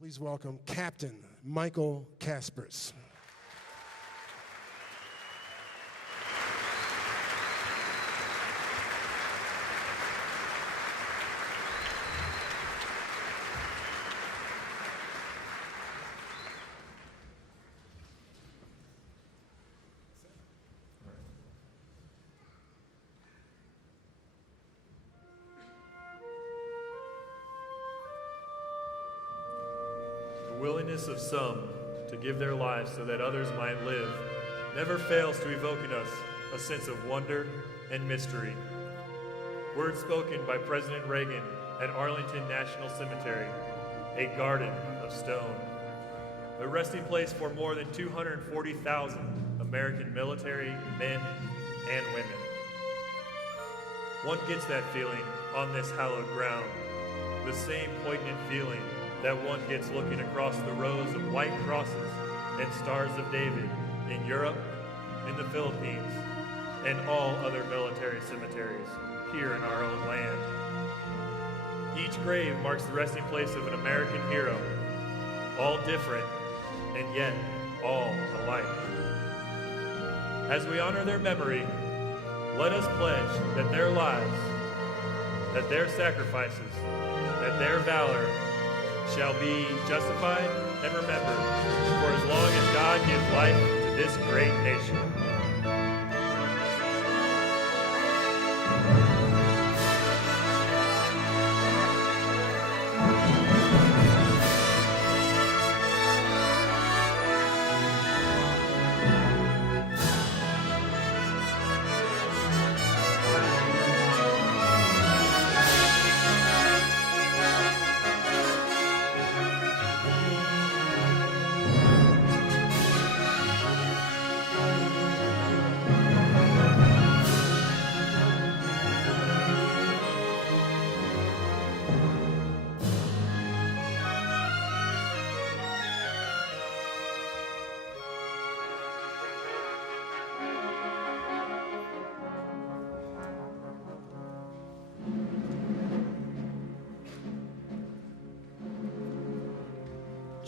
Please welcome Captain Michael Caspers. The willingness of some to give their lives so that others might live never fails to evoke in us a sense of wonder and mystery. Words spoken by President Reagan at Arlington National Cemetery, a garden of stone, a resting place for more than 240,000 American military men and women. One gets that feeling on this hallowed ground, the same poignant feeling that one gets looking across the rows of white crosses and stars of David in Europe, in the Philippines, and all other military cemeteries here in our own land. Each grave marks the resting place of an American hero, all different and yet all alike. As we honor their memory, let us pledge that their lives, that their sacrifices, that their valor shall be justified and remembered for as long as God gives life to this great nation.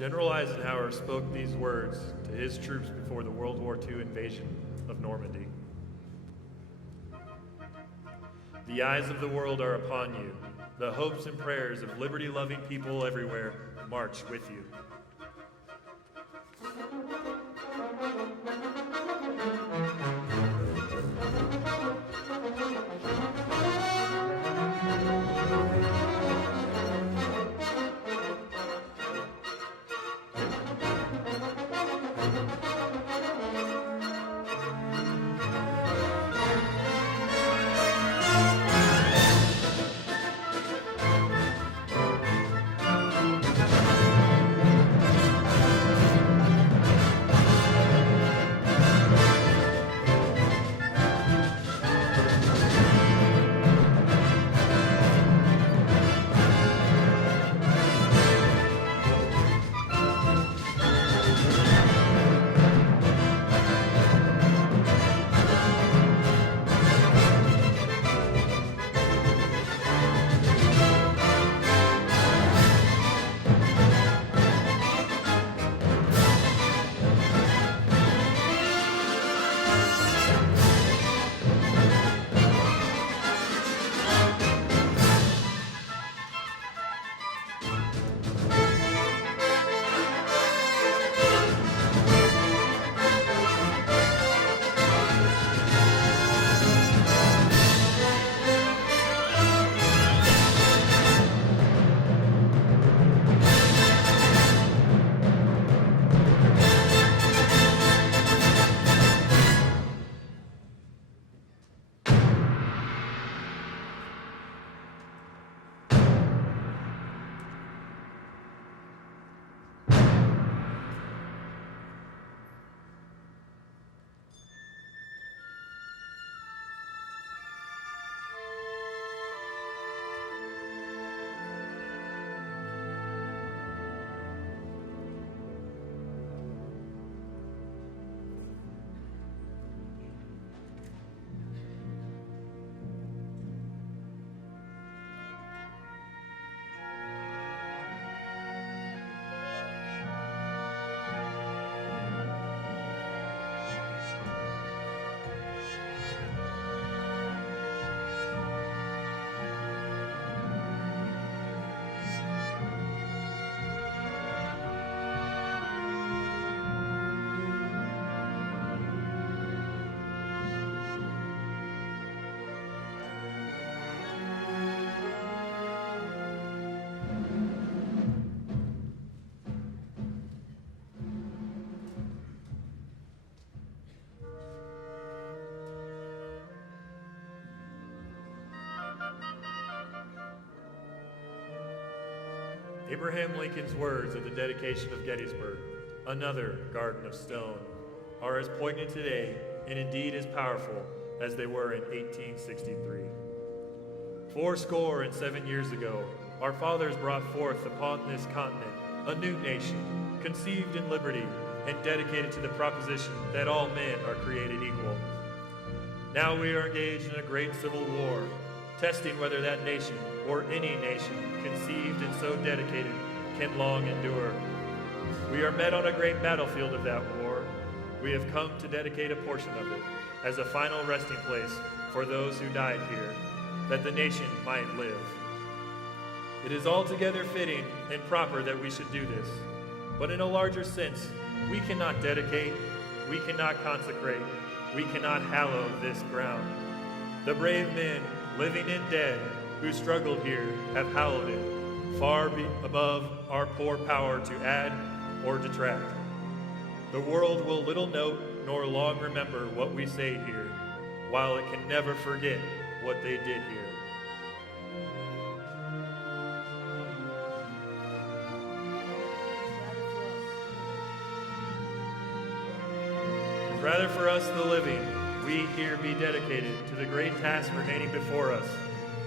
General Eisenhower spoke these words to his troops before the World War II invasion of Normandy. The eyes of the world are upon you. The hopes and prayers of liberty-loving people everywhere march with you. Abraham Lincoln's words of the dedication of Gettysburg, another garden of stone, are as poignant today and indeed as powerful as they were in 1863. 7 years ago, our fathers brought forth upon this continent a new nation, conceived in liberty and dedicated to the proposition that all men are created equal. Now we are engaged in a great civil war, testing whether that nation or any nation conceived and so dedicated can long endure. We are met on a great battlefield of that war. We have come to dedicate a portion of it as a final resting place for those who died here, that the nation might live. It is altogether fitting and proper that we should do this, but in a larger sense, we cannot dedicate, we cannot consecrate, we cannot hallow this ground. The brave men, living and dead, who struggled here have hallowed it, far above our poor power to add or detract. The world will little note nor long remember what we say here, while it can never forget what they did here. Rather for us the living, we here be dedicated to the great task remaining before us,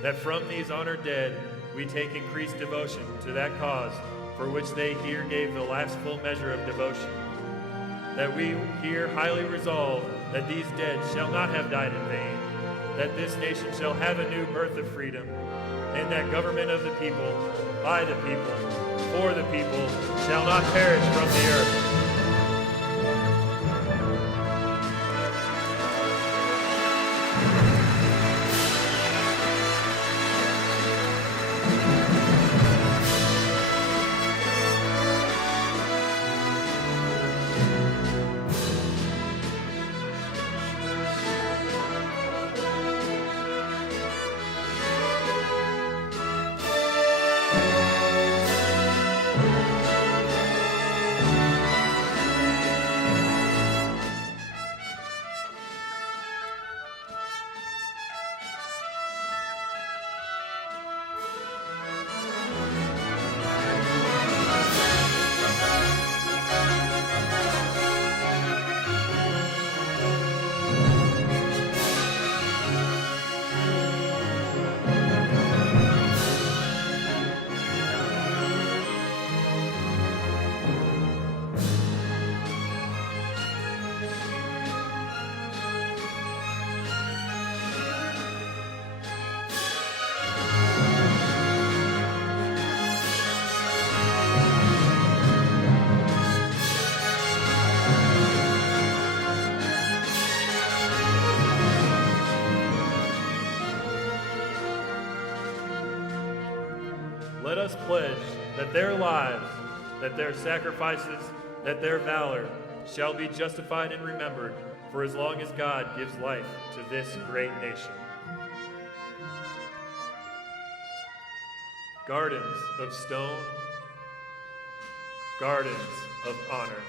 that from these honored dead we take increased devotion to that cause for which they here gave the last full measure of devotion, that we here highly resolve that these dead shall not have died in vain, that this nation shall have a new birth of freedom, and that government of the people, by the people, for the people, shall not perish from the earth. Let us pledge that their lives, that their sacrifices, that their valor shall be justified and remembered for as long as God gives life to this great nation. Gardens of stone, gardens of honor.